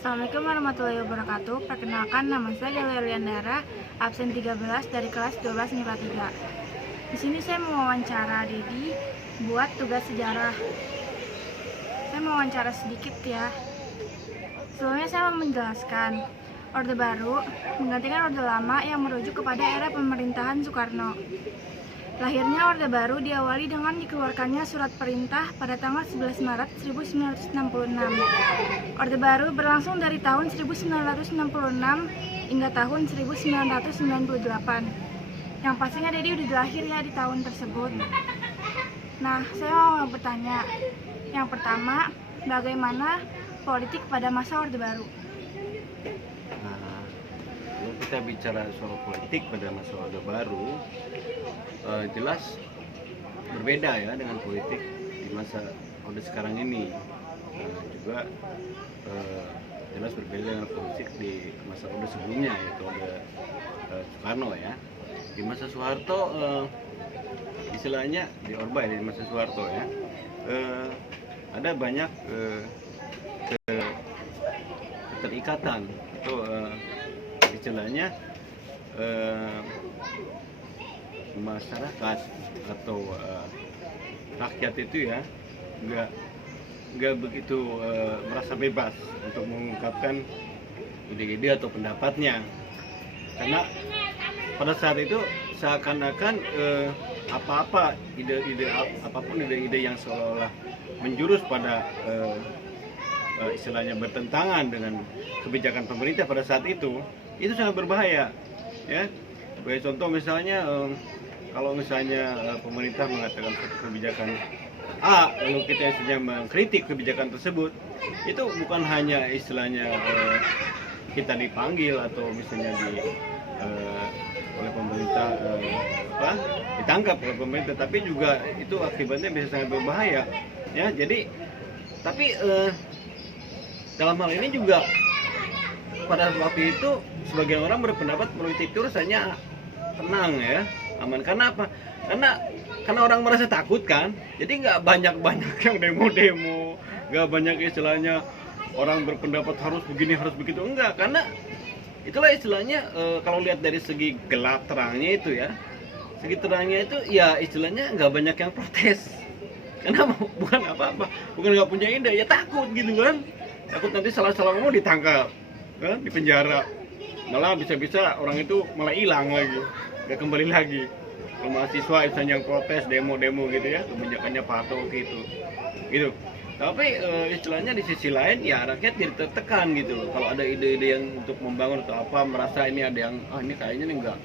Assalamualaikum warahmatullahi wabarakatuh. Perkenalkan, nama saya Delia Liandara, absen 13 dari kelas 12 MIPA 3. Di sini saya mewawancara Dedi buat tugas sejarah. Saya mau wawancara sedikit ya. Sebelumnya saya mau menjelaskan, Orde Baru menggantikan Orde Lama yang merujuk kepada era pemerintahan Soekarno. Lahirnya Orde Baru diawali dengan dikeluarkannya surat perintah pada tanggal 11 Maret 1966. Orde Baru berlangsung dari tahun 1966 hingga tahun 1998. Yang pastinya Dedi udah lahir ya di tahun tersebut. Nah, saya mau bertanya. Yang pertama, bagaimana politik pada masa Orde Baru? Nah, kalau kita bicara soal politik pada masa Orde Baru, jelas berbeda ya dengan politik di masa Orde sekarang ini. Juga jelas berbeda dengan politik di masa Orde sebelumnya, yaitu Orde Soekarno ya. Di masa Soeharto, istilahnya di Orba ya, di masa Soeharto ya, ada banyak keterikatan itu istilahnya masyarakat atau rakyat itu ya nggak begitu merasa bebas untuk mengungkapkan ide-ide atau pendapatnya, karena pada saat itu seakan-akan apa-apa ide-ide apapun ide-ide yang seolah-olah menjurus pada istilahnya bertentangan dengan kebijakan pemerintah pada saat itu sangat berbahaya ya. Sebagai contoh misalnya kalau misalnya pemerintah mengatakan suatu kebijakan A, lalu kita istilahnya mengkritik kebijakan tersebut, itu bukan hanya istilahnya kita dipanggil atau misalnya oleh pemerintah ditangkap oleh pemerintah, tapi juga itu akibatnya bisa sangat berbahaya ya. Jadi tapi dalam hal ini juga pada waktu itu sebagian orang berpendapat politik itu rasanya tenang ya, aman. Karena apa? Karena orang merasa takut kan, jadi nggak banyak yang demo-demo, nggak banyak istilahnya orang berpendapat harus begini harus begitu, enggak. Karena itulah istilahnya kalau lihat dari segi gelap terangnya itu ya, segi terangnya itu ya istilahnya nggak banyak yang protes. Karena bukan apa-apa, bukan nggak punya ide, ya takut gitu kan. Takut nanti salah-salah ngomong ditangkap, kan? Di penjara, malah bisa-bisa orang itu malah hilang lagi, nggak kembali lagi. Kalau mahasiswa misalnya yang protes demo-demo gitu ya, kebijakannya Pak Harto gitu. Tapi istilahnya di sisi lain ya rakyat jadi tertekan gitu loh. Kalau ada ide-ide yang untuk membangun atau apa, merasa ini ada yang ini kayaknya nih nggak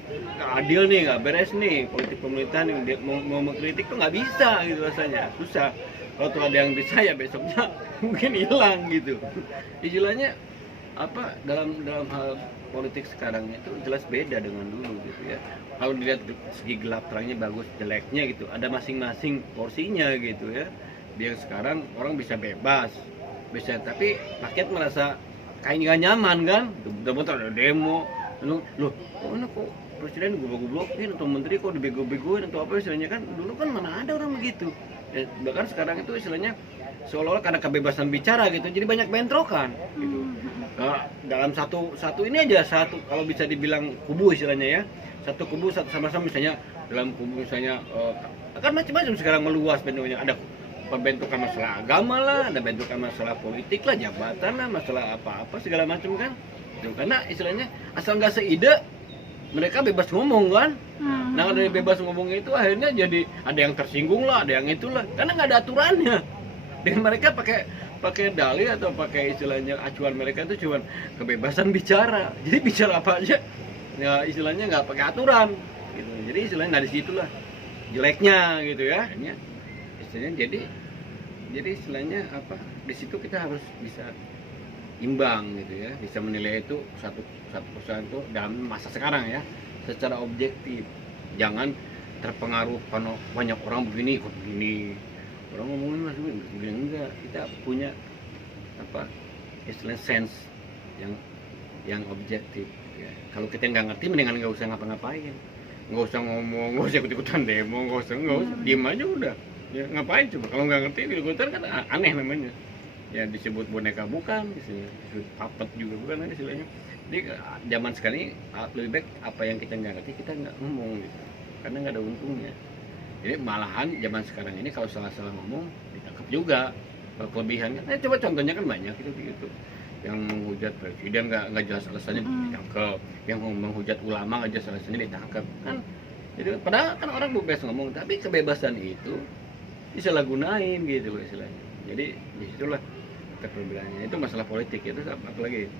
adil nih, nggak beres nih politik pemerintahan yang mau mengkritik tuh nggak bisa gitu rasanya, susah. Kalau tuh ada yang bisa ya besoknya mungkin hilang gitu. Istilahnya apa, dalam hal politik sekarang itu jelas beda dengan dulu gitu ya. Kalau dilihat segi gelap terangnya, bagus jeleknya gitu, ada masing-masing porsinya gitu ya. Biar sekarang orang bisa bebas, bisa, tapi rakyat merasa kayak nggak nyaman kan. Betul-betul ada demo, loh kok presiden goblok-goblokin atau menteri kok dibego-begoin atau apa istilahnya kan. Dulu kan mana ada orang begitu. Bahkan sekarang itu istilahnya seolah-olah karena kebebasan bicara gitu, jadi banyak bentrokan gitu. Nah, dalam satu ini aja, satu kalau bisa dibilang kubu istilahnya ya, satu kubu satu sama-sama misalnya dalam kubu misalnya kan macam-macam sekarang meluas bentuknya, ada pembentukan masalah agama lah, ada bentukan masalah politik lah, jabatan lah, masalah apa-apa segala macam kan. Gitu. Karena istilahnya asal nggak seide mereka bebas ngomong kan. Nah dari bebas ngomong itu akhirnya jadi ada yang tersinggung lah, ada yang itulah, karena nggak ada aturannya. Dan mereka pakai dalih atau pakai istilahnya acuan mereka itu cuma kebebasan bicara. Jadi bicara apa aja ya istilahnya nggak pakai aturan gitu. Jadi istilahnya nggak di situlah jeleknya gitu ya. Istilahnya jadi istilahnya apa, di situ kita harus bisa imbang gitu ya, bisa menilai itu satu perusahaan itu dalam masa sekarang ya secara objektif. Jangan terpengaruh karena banyak orang begini ikut begini, orang ngomongin mas begini, enggak. Kita punya apa istilah sense yang objektif ya. Kalau kita nggak ngerti mendingan nggak usah ngapa-ngapain, nggak usah ngomong, nggak usah ikut-ikutan demo, nggak usah diem aja udah ya. Ngapain coba kalau nggak ngerti ikut-ikutan kan aneh namanya ya disebut boneka bukan, disebut puppet juga bukan kan istilahnya. Jadi zaman sekarang ini lebih baik apa yang kita nggak ngerti kita nggak ngomong gitu, karena nggak ada untungnya. Jadi malahan zaman sekarang ini kalau salah-salah ngomong ditangkap juga. Kalau kelebihannya, coba contohnya kan banyak gitu, yang menghujat presiden nggak jelas alasannya ditangkap, yang menghujat ulama nggak jelas alasannya ditangkap kan. Jadi padahal kan orang bebas ngomong, tapi kebebasan itu disalahgunain gitu loh istilahnya. Jadi disitulah perbedaannya, itu masalah politik itu apalagi.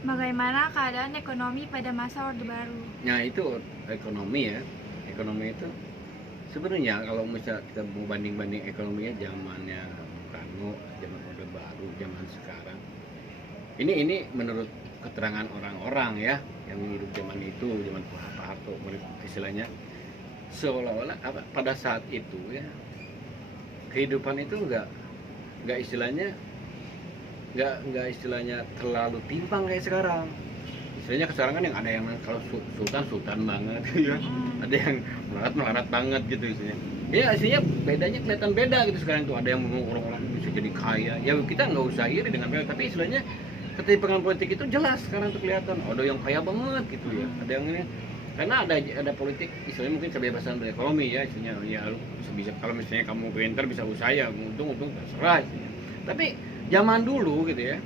Bagaimana keadaan ekonomi pada masa Orde Baru? Nah itu ekonomi ya, ekonomi itu sebenarnya kalau misalnya kita mau banding ekonominya zamannya Soekarno, zaman Orde Baru, zaman sekarang, ini menurut keterangan orang-orang ya yang hidup zaman itu, zaman Pak Harto, istilahnya seolah-olah pada saat itu ya kehidupan itu nggak istilahnya terlalu timpang kayak sekarang. Istilahnya sekarang kan yang ada yang kalau sultan banget ya, ada yang melarat banget gitu istilahnya. Ya aslinya bedanya kelihatan beda gitu sekarang tuh, ada yang mau orang-orang bisa jadi kaya. Ya kita nggak usah iri dengan mereka, tapi istilahnya ketimpangan politik itu jelas sekarang tuh kelihatan. Ada yang kaya banget gitu ya, ada yang ini karena ada politik istilahnya mungkin kebebasan berekonomi ya istilahnya. Ya lu bisa kalau misalnya kamu pintar bisa usaha ya untung terserah istilahnya. Tapi zaman dulu gitu ya,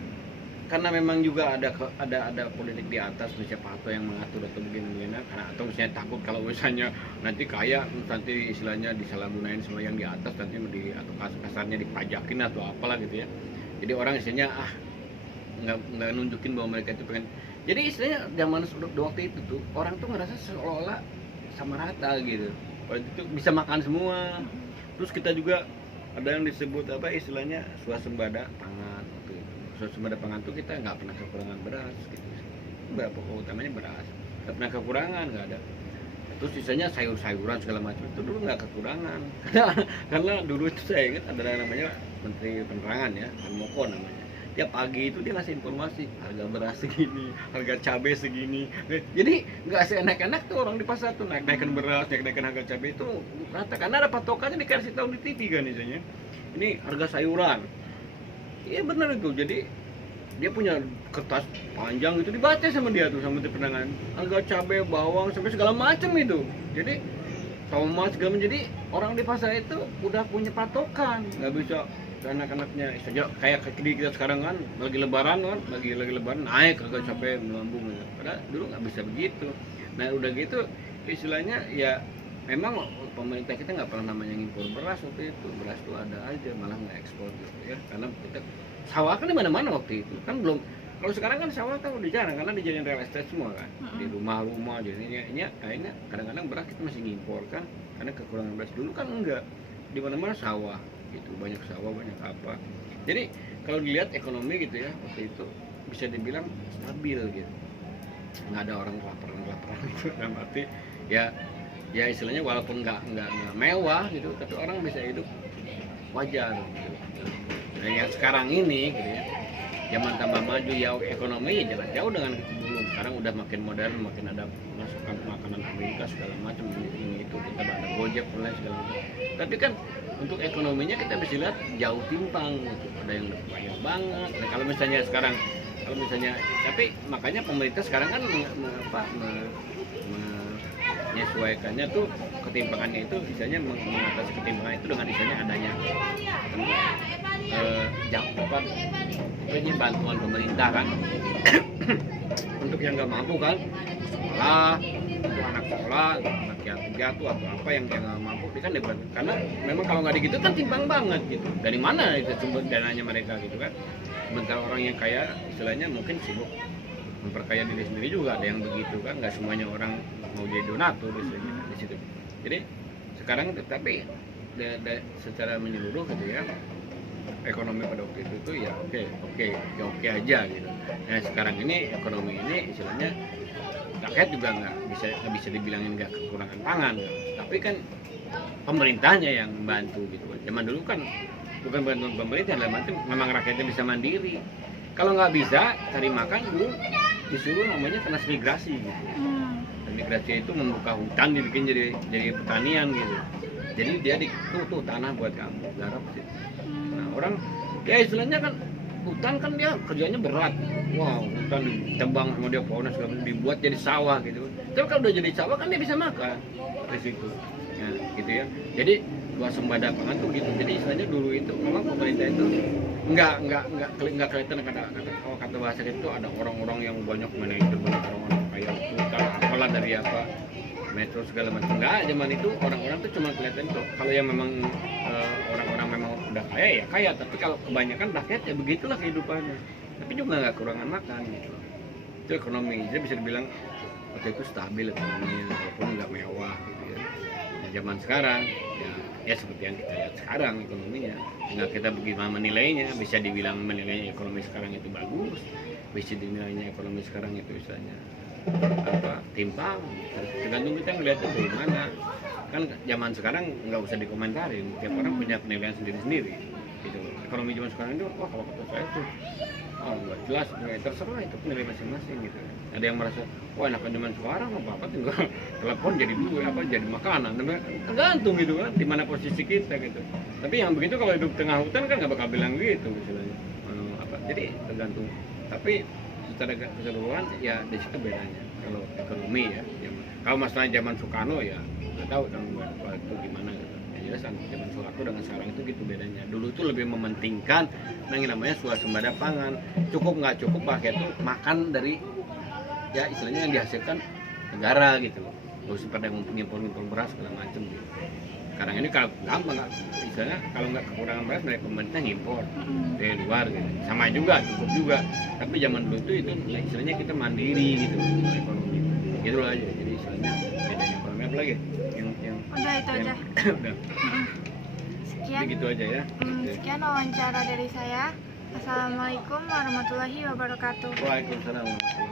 karena memang juga ada politik di atas, misalnya Pak Harto yang mengatur atau begini karena atau misalnya takut kalau misalnya nanti kaya nanti istilahnya disalahgunain sama yang di atas nanti atau kasarnya dipajakin atau apalah gitu ya. Jadi orang istilahnya nggak nunjukin bahwa mereka itu pengen. Jadi istilahnya zaman waktu itu tuh orang tuh ngerasa seolah-olah sama rata gitu. Waktu itu bisa makan semua. Terus kita juga ada yang disebut apa istilahnya swasembada pangan waktu itu. Swasembada pangan tuh kita nggak pernah kekurangan beras gitu. Pokok utamanya beras. Nggak pernah kekurangan, nggak ada. Terus sisanya sayur-sayuran segala macam itu dulu nggak kekurangan. Karena dulu itu saya ingat ada yang namanya Menteri Penerangan ya, Moko namanya. Tiap pagi itu dia ngasih informasi harga beras segini, harga cabai segini. Jadi nggak seenak-enak tuh orang di pasar tuh naik-naikan beras, naik-naikan harga cabai itu rata karena ada patokannya dikasih tahu di TV kan misalnya. Ini harga sayuran. Iya benar itu. Jadi dia punya kertas panjang itu dibaca sama dia tuh sama Menteri Penerangan. Harga cabai, bawang sampai segala macam itu. Jadi sama segala macam. Jadi orang di pasar itu udah punya patokan, nggak bisa anak-anaknya saja kayak di kita sekarang kan lagi lebaran naik harga cabai melambung gitu. Padahal dulu nggak bisa begitu. Nah udah gitu istilahnya ya memang pemerintah kita nggak pernah namanya ngimpor beras waktu itu. Beras tuh ada aja, malah nggak ekspor gitu ya, karena kita sawah kan di mana-mana waktu itu kan belum. Kalau sekarang kan sawah kan udah jarang karena dijadiin real estate semua kan, di rumah-rumah jadinya ini akhirnya kadang-kadang beras kita masih ngimpor kan karena kekurangan beras. Dulu kan enggak, di mana-mana sawah gitu, banyak sawah, banyak apa. Jadi kalau dilihat ekonomi gitu ya waktu itu bisa dibilang stabil gitu, nggak ada orang kelaparan gitu. Dalam arti ya istilahnya walaupun nggak mewah gitu, tapi orang bisa hidup wajar gitu. Nah yang sekarang ini gitu ya, zaman tambah maju ya ekonomi ya jalan jauh dengan dulu. Sekarang udah makin modern, makin ada masukan makanan Amerika segala macam ini itu, kita ada Gojek dan segala macam. Tapi kan untuk ekonominya kita bisa lihat jauh timpang gitu. Ada yang banyak banget. Nah, kalau misalnya sekarang tapi makanya pemerintah sekarang kan menyesuaikannya tuh ketimpangannya itu misalnya mengatasi ketimpangan itu dengan misalnya adanya bantuan pemerintah kan untuk yang nggak mampu kan sekolah, untuk anak sekolah, anak yatim piatu atau apa yang nggak mampu dia kan dibantu. Karena memang kalau nggak gitu kan timpang banget gitu. Dari mana itu sumber dananya mereka gitu kan? Sementara orang yang kaya istilahnya mungkin sibuk memperkaya diri sendiri juga, ada yang begitu kan, nggak semuanya orang mau jadi donatur di situ. Jadi sekarang tetapi secara menyeluruh gitu ya, ekonomi pada waktu itu tuh ya oke aja gitu. Nah sekarang ini ekonomi ini istilahnya rakyat juga nggak bisa dibilangin nggak kekurangan pangan, tapi kan pemerintahnya yang bantu gitu. Zaman dulu kan bukan bantuan pemerintah, dalam arti memang rakyatnya bisa mandiri. Kalau nggak bisa cari makan dulu disuruh namanya transmigrasi gitu. Transmigrasi itu membuka hutan dibikin jadi pertanian gitu. Jadi dia tuh tanah buat kamu garap sih. Nah orang Ya istilahnya kan hutan kan dia kerjanya berat. Wow, hutan ditebang sama dia pohonnya segala macam dibuat jadi sawah gitu. Tapi kalau udah jadi sawah kan dia bisa makan dari situ. Ya, gitu ya. Jadi swasembada pangan tuh gitu. Jadi istilahnya dulu itu memang pemerintah itu nggak kelihatan kata bahasa itu ada orang-orang yang banyak manajemen, orang-orang kaya hutan apalah dari apa metro segala macam. Enggak, zaman itu orang-orang tuh cuma kelihatan tuh kalau yang memang orang-orang memang udah kaya ya kaya, tapi kalau kebanyakan rakyat ya begitulah kehidupannya. Tapi juga nggak kekurangan makan gitu. Itu ekonomi, jadi bisa dibilang waktu itu stabil ekonominya walaupun nggak mewah gitu ya. Nah, zaman sekarang ya seperti yang kita lihat sekarang ekonominya. Nggak kita bagaimana menilainya, bisa dibilang menilainya ekonomi sekarang itu bagus, bisa dinilainya ekonomi sekarang itu misalnya apa timpang, tergantung kita ngeliatnya dari mana. Kan zaman sekarang nggak usah dikomentarin, tiap orang punya penilaian sendiri-sendiri gitu. Ekonomi zaman sekarang itu wah kalau kata saya itu nggak jelas, nggak terserah, itu penilaian masing-masing gitu. Ada yang merasa wah enakan zaman sekarang apa tinggal telepon jadi duit apa jadi makanan, tergantung gitu kan di mana posisi kita gitu. Tapi yang begitu kalau hidup tengah hutan kan nggak bakal bilang gitu misalnya jadi tergantung. Tapi secara keseluruhan ya di situ bedanya kalau ekonomi ya. Kalau masalah zaman Soekarno ya nggak tahu dan itu gimana gitu. Yang jelas zaman Soekarno dengan sekarang itu gitu bedanya. Dulu itu lebih mementingkan yang namanya swasembada pangan. Cukup nggak cukup pakai itu makan dari ya istilahnya yang dihasilkan negara gitu. Nggak usah pada ngumpul beras segala macam gitu. Sekarang ini kalau gampang nggak, misalnya kalau nggak kekurangan beras dari pemerintah ngimpor dari luar gitu, sama juga cukup juga. Tapi zaman dulu itu istilahnya kita mandiri gitu ekonomi, gitu lah aja. Jadi istilahnya bedanya ekonomi apa lagi? Yang Udah itu aja. Udah. Sekian. Jadi gitu aja ya. Sekian wawancara dari saya. Assalamualaikum warahmatullahi wabarakatuh. Waalaikumsalam warahmatullahi wabarakatuh.